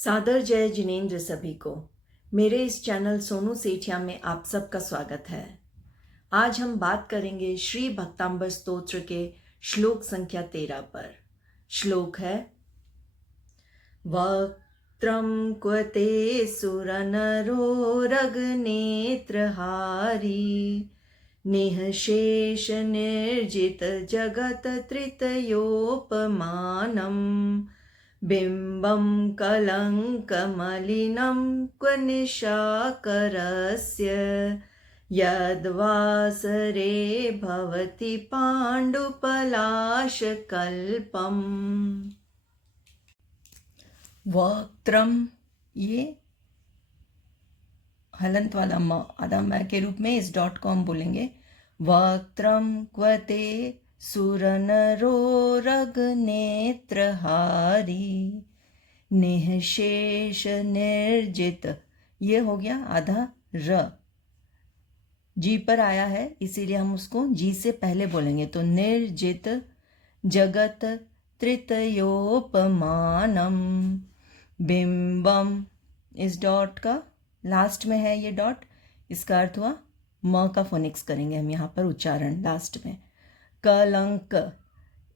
सादर जय जिनेंद्र सभी को। मेरे इस चैनल सोनू सेठिया में आप सबका स्वागत है। आज हम बात करेंगे श्री भक्तांबर स्तोत्र के श्लोक संख्या 13 पर। श्लोक है, वक्त्रं क्वते सुरनरो रगनेत्रहारी निःशेष निर्जित जगत त्रितयोपमानम् बिम्बं कलङ्कमलिनं क्व निशाकरस्य यद्वासरे भवति पाण्डुपलाशकल्पम्। वक्त्रम, ये हलंत वाला म आधा म के रूप में इस डॉट को हम बोलेंगे। वक्त्रम क्वते सुरनरो रगनेत्रहारी निःशेष निर्जित, ये हो गया आधा र, जी पर आया है इसीलिए हम उसको जी से पहले बोलेंगे। तो निर्जित जगत त्रितयोपमानम बिंबम, इस डॉट का लास्ट में है ये डॉट, इसका अर्थ हुआ म का फोनिक्स करेंगे हम यहाँ पर उच्चारण लास्ट में। कलंक,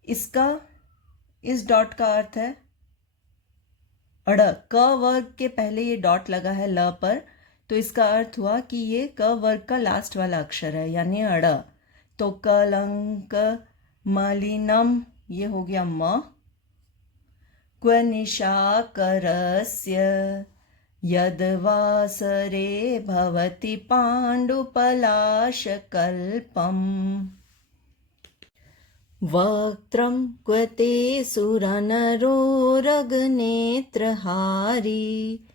इसका इस डॉट का अर्थ है अड़, क वर्ग के पहले ये डॉट लगा है ल पर, तो इसका अर्थ हुआ कि ये क वर्ग का लास्ट वाला अक्षर है यानी अड़। तो कलंक मलिनम, ये हो गया म। क्व निशाकरस्य यद्वासरे भवति पाण्डुपलाशकल्पम्। वक्त्रं क्वते सुरनरो रगनेत्रहारी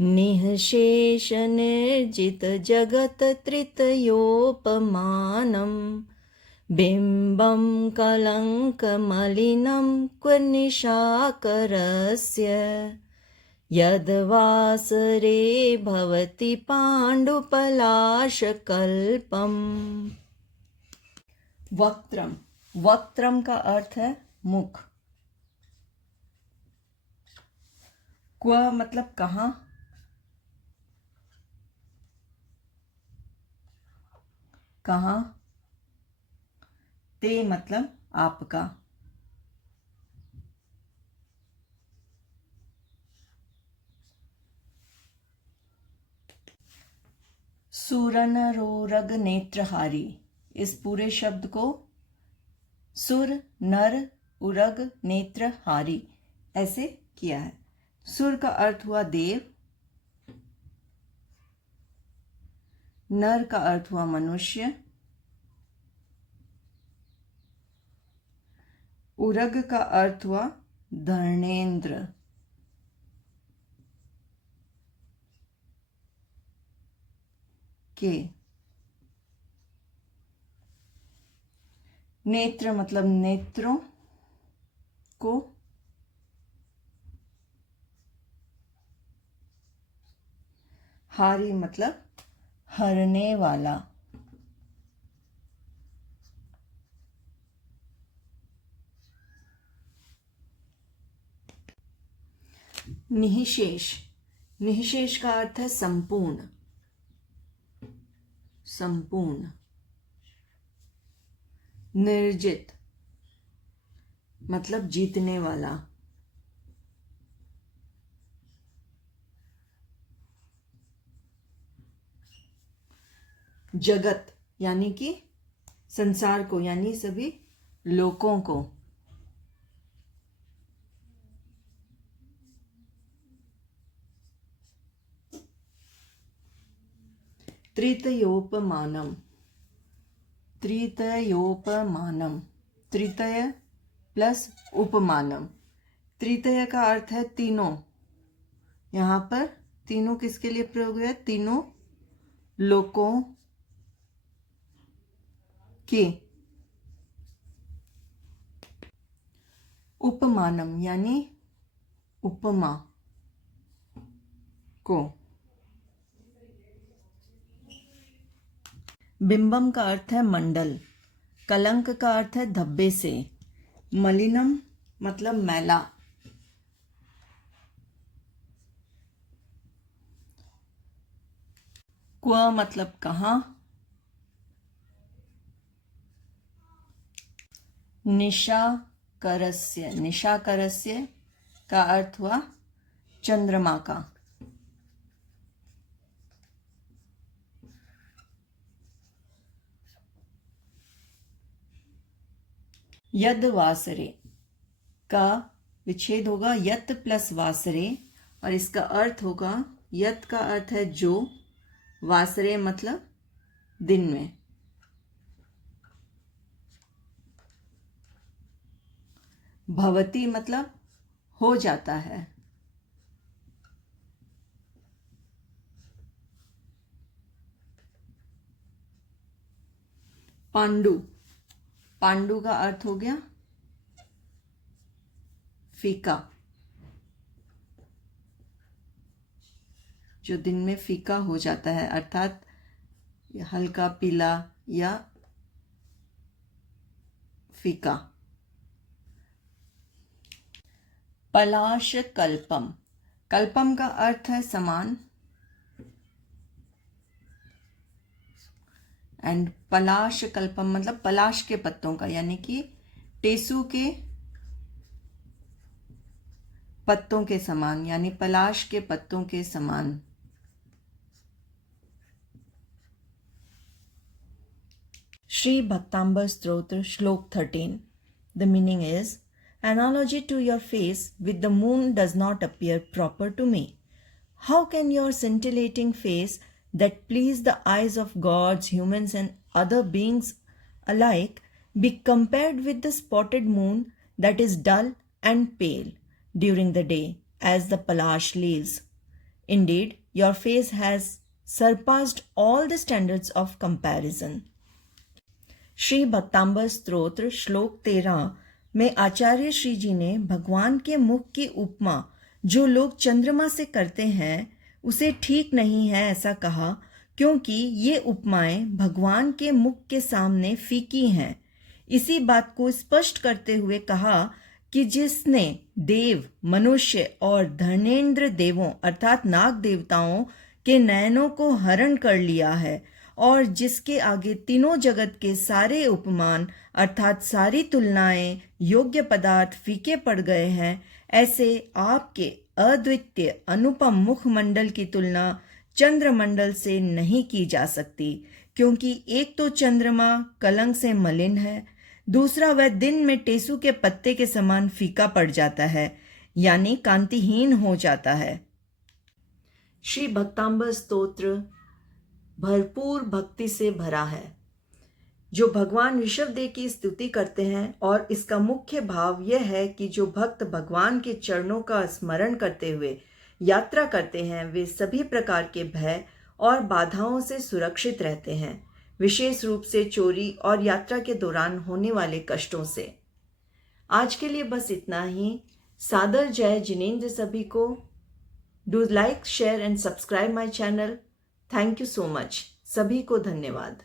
निःशेष निर्जित जगत त्रितयोपमानं बिम्बं कलङ्कमलिनं क्व निशाकरस्य यद्वासरे भवति पाण्डुपलाशकल्पम्। वक्त्रम, वक्त्रम का अर्थ है मुख। क्व मतलब कहाँ, कहाँ, ते मतलब आपका। सुरनरो रग नेत्रहारी, इस पूरे शब्द को सुर नर उरग नेत्र हारी ऐसे किया है। सुर का अर्थ हुआ देव, नर का अर्थ हुआ मनुष्य, उरग का अर्थ हुआ धर्णेंद्र, के नेत्र मतलब नेत्रों को, हारी मतलब हरने वाला। निःशेष, निःशेष का अर्थ है संपूर्ण, संपूर्ण। निर्जित मतलब जीतने वाला। जगत यानी कि संसार को, यानी सभी लोगों को। त्रितयोपमानम, त्रितयोपमानम, त्रितय प्लस उपमानम। त्रितय का अर्थ है तीनों, यहाँ पर तीनों किसके लिए प्रयोग हुआ है? तीनों लोकों के। उपमानम यानी उपमा को। बिंबम का अर्थ है मंडल, कलंक का अर्थ है धब्बे से, मलिनम मतलब मैला, क्व मतलब कहाँ, निशाकरस्य, निशाकरस्य का अर्थ हुआ चंद्रमा का। यद वासरे का विच्छेद होगा यत प्लस वासरे, और इसका अर्थ होगा, यत का अर्थ है जो, वासरे मतलब दिन में। भवती मतलब हो जाता है। पांडु, पांडु का अर्थ हो गया फीका, जो दिन में फीका हो जाता है, अर्थात हल्का पीला या फीका। पलाश कल्पम, कल्पम का अर्थ है समान, एंड पलाश कल्पम मतलब पलाश के पत्तों का, यानी कि टेसू के पत्तों के समान, यानी पलाश के पत्तों के समान। श्री भक्तांबर स्तोत्र श्लोक 13. The meaning is, analogy to your face with the moon does not appear proper to me. How can your scintillating face that please the eyes of gods, humans and other beings alike be compared with the spotted moon that is dull and pale during the day as the palash leaves? Indeed, your face has surpassed all the standards of comparison. Shri भक्तांबर स्तोत्र श्लोक 13 में आचार्य श्री जी ने भगवान के मुख की उपमा जो लोग चंद्रमा से करते हैं उसे ठीक नहीं है ऐसा कहा, क्योंकि ये उपमाएं भगवान के मुख के सामने फीकी हैं। इसी बात को स्पष्ट करते हुए कहा कि जिसने देव, मनुष्य और धर्मेंद्र देवों अर्थात नाग देवताओं के नयनों को हरण कर लिया है और जिसके आगे तीनों जगत के सारे उपमान अर्थात सारी तुलनाएं योग्य पदार्थ फीके पड़ गए हैं, ऐसे आपके अद्वितीय अनुपम मुखमंडल की तुलना चंद्रमंडल से नहीं की जा सकती, क्योंकि एक तो चंद्रमा कलंक से मलिन है, दूसरा वह दिन में टेसू के पत्ते के समान फीका पड़ जाता है, यानी कांतिहीन हो जाता है। श्री भक्तांबर स्तोत्र भरपूर भक्ति से भरा है। जो भगवान ऋषभदेव की स्तुति करते हैं और इसका मुख्य भाव यह है कि जो भक्त भगवान के चरणों का स्मरण करते हुए यात्रा करते हैं वे सभी प्रकार के भय और बाधाओं से सुरक्षित रहते हैं, विशेष रूप से चोरी और यात्रा के दौरान होने वाले कष्टों से। आज के लिए बस इतना ही। सादर जय जिनेंद्र सभी को। Do like, share and subscribe my channel. Thank you so much. सभी को धन्यवाद।